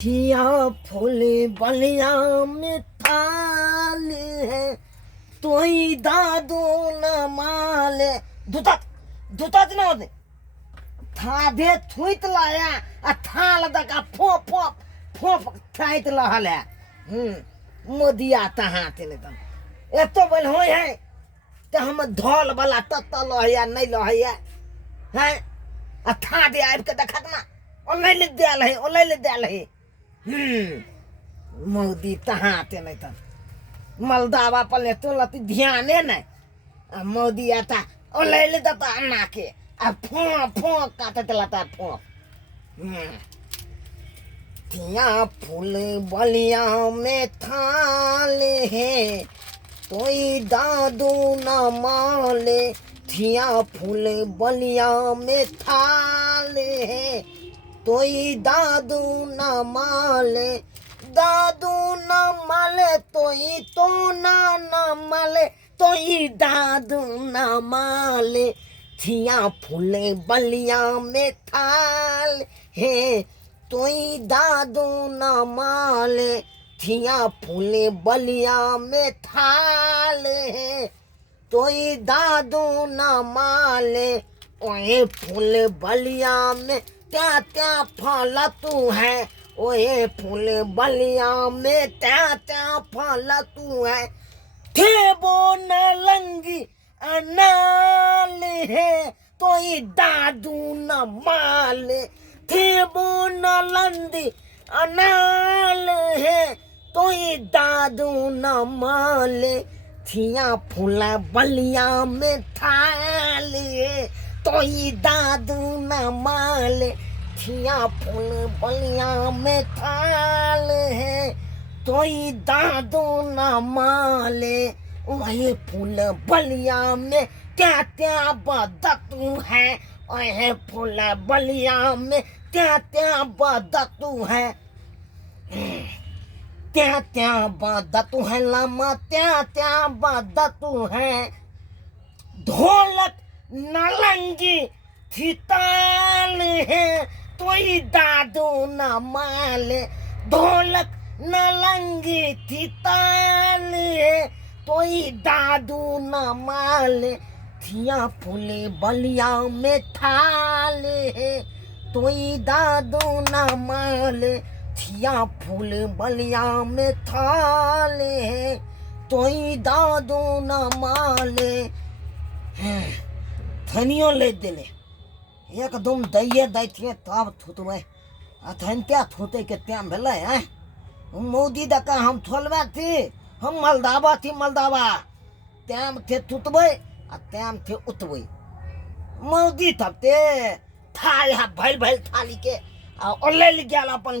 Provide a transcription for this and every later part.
किया फूल बलिया में थाल है तोई दादू न माले दुतात दुतात न होते थादे थुईत लाया आ थाल दका फोप फोप फोप थाईत लहले मोदी आता हाथ ने तम एतो बल होय है ते हम धोल वाला तत लहया नहीं लहया है आ थादे आब के देखत ना ओले ले देल है ओले ले देल है मोदी तहाँ ते नहीं था मलदावा पले तो लती ध्याने नहीं मोदी आता ओ ले ले दता अन्ना के आ फो फो काटे तलता फो थिया फूल बलिया में थाले है तोई दादू न माले थिया फूल बलिया में थाले है तोई दादू न माले दादू न माले तोई तो न माले तोई दादू न माले थिया फूले बलिया में थाल है तोई दादू न माले थिया फूले बलिया में थाल है तोई दादू न माले ओए फूल बलिया में क्या क्या फल तू है ओए फूल बलिया में क्या क्या फल तू है थे वो न लंगी अनाल है तोई दादू न माले थे वो न लंदी अनाल है तोई दादू न माले थिया फूल बलिया में थाले तोई दादू न माले थिया फूल बलिया में थाल है तोई दादू न माले ओए फूल बलिया में क्या क्या बदतू है ओए फूल बलिया में क्या क्या बदतू है क्या क्या बदतू है लमा क्या क्या बदतू है ढोलक नलंगी थिताल है तोई दादू न माले ढोलक नलंगी थिताल है तोई दादू न माले थिया फूले बलिया में थाल है तोई दादू न माले थिया फूल बलिया में थाल है तोई दादू न माले थनियो ले दिले एकदम दैये दैथिए तब थुतवे अथन क्या थुते के त्याम भेले हैं मोदी दका हम थोलवा थी हम मलदावा थी मलदावा त्याम थे थुतवे आ त्याम थे उतवे मोदी तबते थाय हा भइल भइल थाली के आ ओले ले गेल अपन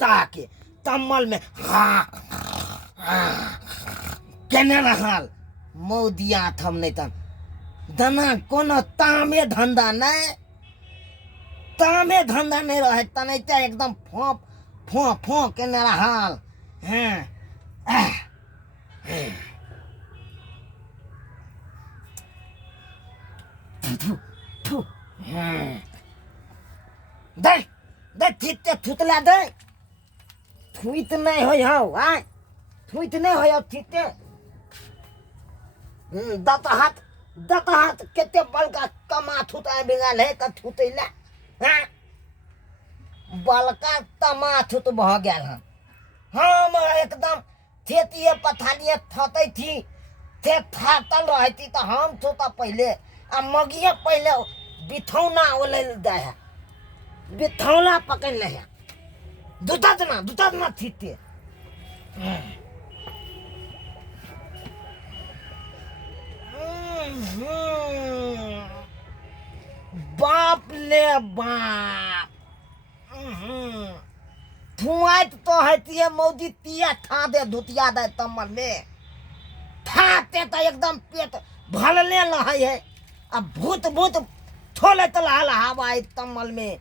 ता के तमल में केने रहल मोदी आथम नहीं तन दना कोनो तामे धंधा नहीं रहे तने ते एकदम फोप फोप फोप के न रहल हैं दे दे थिते थुतला दे थुइत नहीं होय हो आ थुइत नहीं होय हो थिते दत हाथ केते बल का कमा थुता बिगाल है त थुतैला हां बलका तमा थुत भ गेल हम एकदम खेतिए पथालिए थतै थी थे थातल रहती त हम थुता पहले आ मगिए पहले बिथौना ओले दे है बिथौला पकड़ ले है दुतात ना थीते बाप ले बाप धुआत तो है मौजी तिया ठा दे धुतिया दे तमल में ठाते तो एकदम पेट भरले लहे है अब भूत भूत छोले तो हवा है तमल में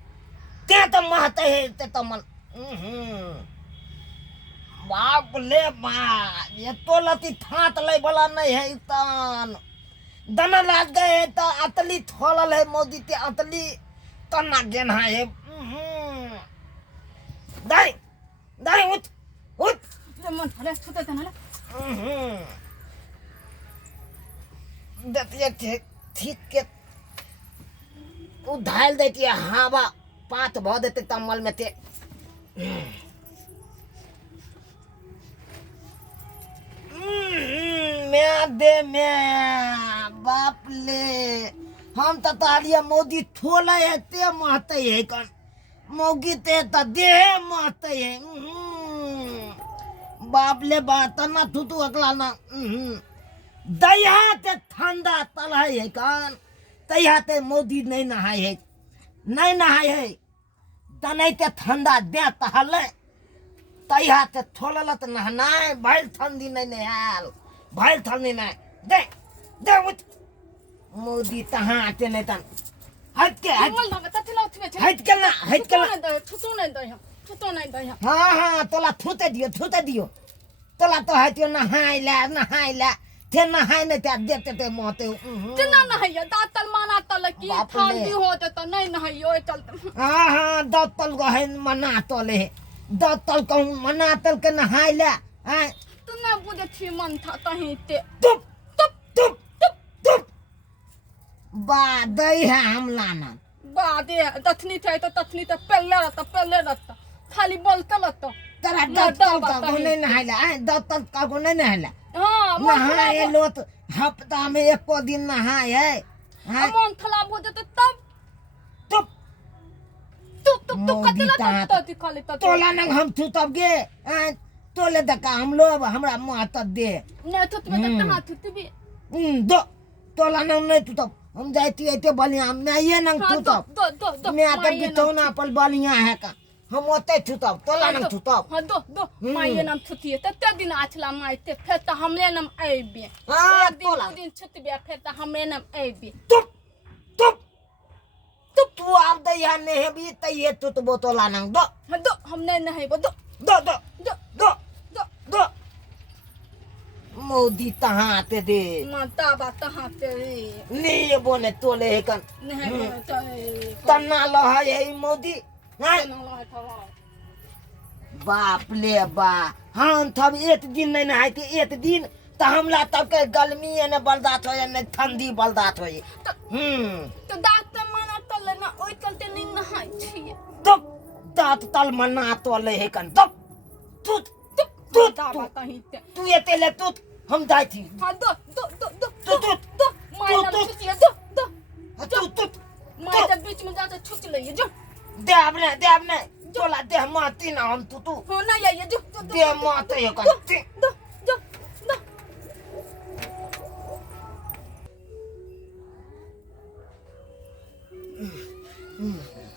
ते तो महते है ते तमल बाप ले बाप ये तो लती थात ले बोला नहीं है इतन दना लाग गए तो अतली थोलल है मोदी ते अतली तना गेन है दाई दाई उठ उठ मन हले छुते थे ना दतिया ठीक ठीक के उधाल देती है हवा पात भर देते तमल में ते मैं दे मैं बाप ले हम तो तालिया मोदी थोला है ते महते है कन मोगी ते त दे महते है बाप ले बात ना तू अगला ना दया ते ठंडा तलहाई है कान तया ते मोदी नहीं नहाए है नहीं नहाए है तने ते ठंडा दे तहले तया ते थोलल त नहनाए भइल ठंडी नहीं नहाल भइल ठंडी नहीं दे दे उठ मोदी तहां ते नहीं तन हट के हट हट के ना छुतो नहीं दो हां हां तोला थूते दियो तोला तो हटियो नहाई ला थे नहाई नहीं ते देखते ते मोते तना नहाइया दातल माना तल की ठंडी होते तो नहीं नहाइयो चलते हां हां दातल गहे मना तले दातल को मना तल के नहाई ला हैं तने बुझे थी मन था तही ते तुप तुप तुप तुप तुप बा दई है हम लाना बादे दथनी थे तो तथनी तो पहले रहता खाली बोलते लगता तेरा दातल का को नहीं नहाइला दातल का को नहीं नहाइला हां नहाए लो तो हफ्ता में एक दिन नहाए है मन थला बुझे तो तब तुप तू कतला तो खाली तो तोला नंग हम तू तब गे तोले दका हम लोग हमरा मुंह तब दे नहीं तो तुम्हें कहां थी भी दो तोला नंग नहीं तू तब हम जाती है बलिया मैं ये नंग तू तब दो मैं आके बितौना पर बलिया है का हम ओते तू तब तोला नंग तू तब हां दो माये नाम छुती है तते दिन आछला माई ते फिर तो हमरे नाम आइबे हां एक दिन छुतबे फिर तो हमरे नाम आइबे तुप तुप तुप तू आप दे या नहीं भी त ये तू तो बोतला नंग दो हम नहीं दो दो दो दो दो मोदी तहां आते दे माता बात तहां तेरे नहीं ये बोने तोले है कन नहीं तना लहा है मोदी बाप ले बा हम तब एक दिन नहीं नहाई थी एक दिन तो हमला तब के गर्मी ने बर्दाश्त हो ने ठंडी बर्दाश्त हो तो दांत मना तल ना ओइ तलते नहीं नहाई छिए तब दांत तल मना तोले है कन तब तू तू ये तेले तू हम जाई थी हां दो माय नाम छुती है दो माय जब बीच में जाते छुट ले जो दे अपने तोला दे माती ना हम तू हो ना ये जो दे माते है कन दो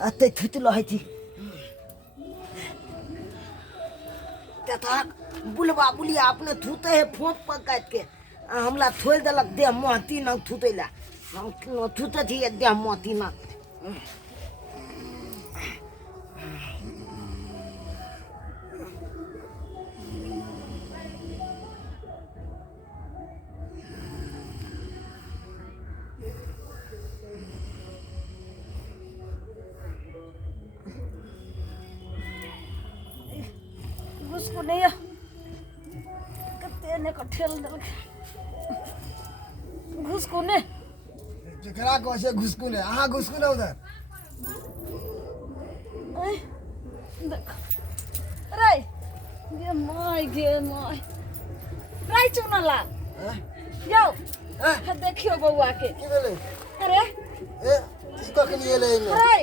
अते थुतलो है थी तथा बुलिया अपने थूते है फोप पर काट के हमला थोल दलक दे मोती न थूतेला हम थूते थी दे मोती न घुसको नहीं है कते ने कठेल दल घुसको ने जकरा को से घुसको ने आहा घुसको ने उधर ए देख रे गे माय रे चुना ला यो देखियो बउआ के की भेले अरे ए ई कखनी एले में रे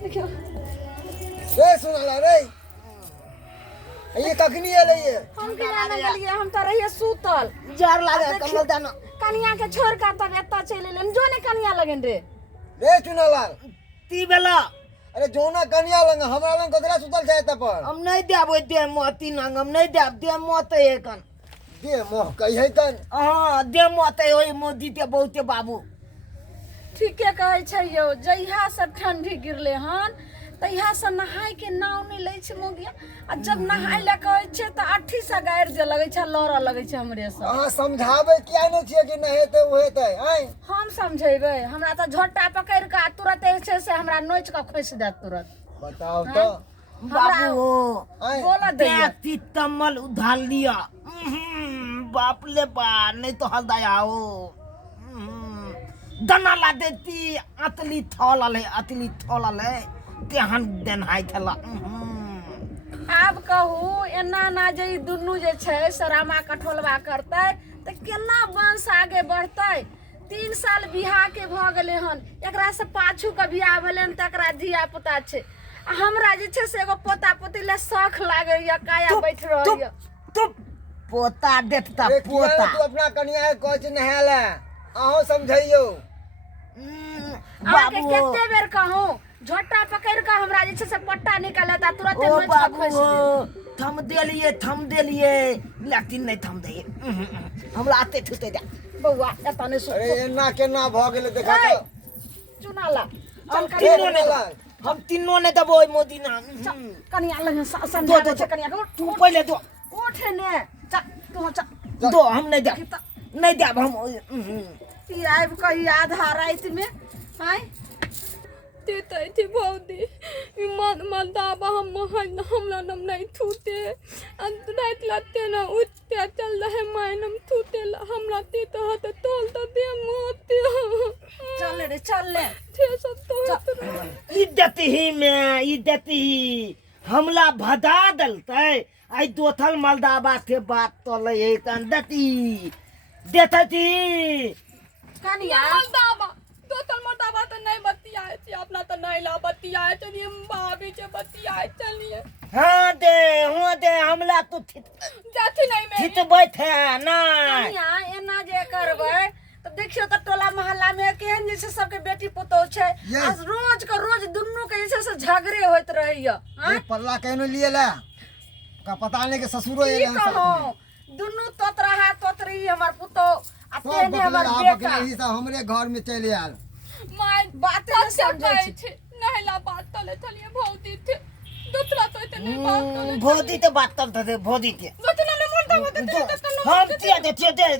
देखियो रे सुनाला रे ये कखनी एले ये हम के जाने गलिए हम तो रहिए सूतल जार लागे कमल दाना कनिया के छोड़ का तब एता चले लेन जो ने कनिया लगन रे चुनाला ती बेला अरे जोना कनिया लंग हमरा लंग कतरा सुतल छै त पर हम नहीं देबो दे मोती नंग हम नहीं देब दे मोते है कन दे मोह कहि कन हां दे मोते होई मोदी ते बहुते बाबू ठीके कहै छै यो जहिया से ठंडी गिरले हन तहिया से नहाय के नाव नहीं लै छै मोगिया आ जब नहाय ले कहै छै त अठी से गायर जे लगै छै लौरा लगै छै हमरे से अहाँ समझाबै किया नै छियै कि नहीं हेतै ओ हेतै हैं हम समझेबै हमरा त झोटा पकड़ के तुरंत छै से हमरा नोच के खोस देत तुरंत बताओ तो बाबू आए। बोला दैया देखती तमल उधार लिया बाप ले बा नहीं तो हल्दाया हो दना ला देती अतली थोला ले तेहन देन हाय थला आब कहू एना ना जे ई दुनू जे छै सरामा कठोलवा करतै तऽ केना वंश आगे बढ़तै 3 साल बियाह के भ गेलै हन एकरा से पाछू के बियाह भेलै हन तकरा धिया पुता छै आ हमरा जे छै से एगो पोता पोती ले शौख लागैया काया बैठ रहैया तू पोता देता अरे किया पोता तू अपना कनिया के कहै छै नहाले अहूँ समझैयो अहाँके कते बेर कहूँ झोटा पकड़ के हमरा जे छै से पट्टा निकालता तुरंत ओ नोच के बाबू खोसि दियौ। थम देलिए लेकिन नहीं थम दे हमरा आते ठुते जा बौआ एता नै सो अरे एना केना भ गेलै देखा ए, तो चुनाला हम चल तीनों कनिया ने हम तीनों ने दबो मोदीना कनिया लग समझा दे छै कनिया के तू पहले दो उठे ने चल तू चल दो हम नहीं दे नहीं दे हम ई आबि कऽ ई आधा राति में आय देते थे भौदी मलदाबा हमरा नम नहीं थूते रात लाते ना उठते चल रहे मायनम थूते हमरा ते तो हत तोल तो दे मोते चल ले थे सब तो इज्जत ही हमला भदा दलते आई दोथल मलदाबा के बात तो ले दती देती कनिया मलदाबा तो तल मलदाबा तो नहीं बतियाए छी अपना तो नहीं ला बतियाए चलिए भाभी के बतियाए चलिए हाँ दे हमला तो जाती नहीं मैं थित बैठे ना कनिया एना जे करबै तो देखियो त टोला मोहल्ला में केहन जे छै सबके बेटी पुतौ छै Yes. आज रोज के रोज दुन्नू के जे छै से झगड़े होइत रहैया हां एक पल्ला कहनो लिए ला का पता नहीं के ससुरो की एले कहो दुन्नू तोतरा है तोतरी हमर पुतौ आ सब तेने बकले हमर आ बेटा बकले ही सब हमरे घर में चले आल माय बातें नहीं समझै समझे छी छे नहीं ला बात तले चलिए भौदी थे दूसरा तो इतने बात तले भोदी तो बात करते थे भोदी के दूसरा ने मलदाबा हम तिया देथियो दे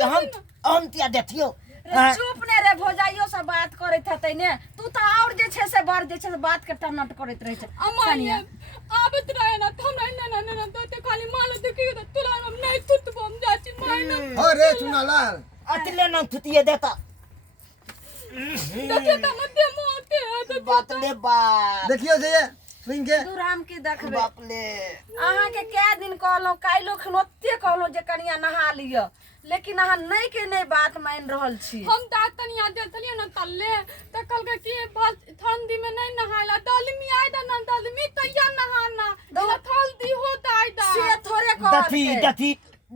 हम तिया देथियो रे चुप ने रे भौजाइयो से बात करैत हतै ने तू त और जे छै से बार जे छै से बात के टनट करैत रहै छै अमानिया आबत रहे ना तो हम ना तो खाली माल देखिए तो तुला हम नहीं तुत बम जाची मायना अरे चुनालाल अतले न थुतिए देता देखिए तो मध्य मोते है बात ले बात देखियो जे सुन के दूराम की देखबै बाप ले अहाँ के कै दिन कहलौ काइलो खनोते कहलौ जे कनिया नहा लियो लेकिन अहाँ नहीं के नहीं बात मान रहल छी हम दातनिया देतलिए ना तल्ले त कल के की ठंडी में नहीं नहाइला दलमी आइ दा ना दलमी तैया नहाना दला थल्दी होता आइ दा से थोड़े कहत दथी के। दथी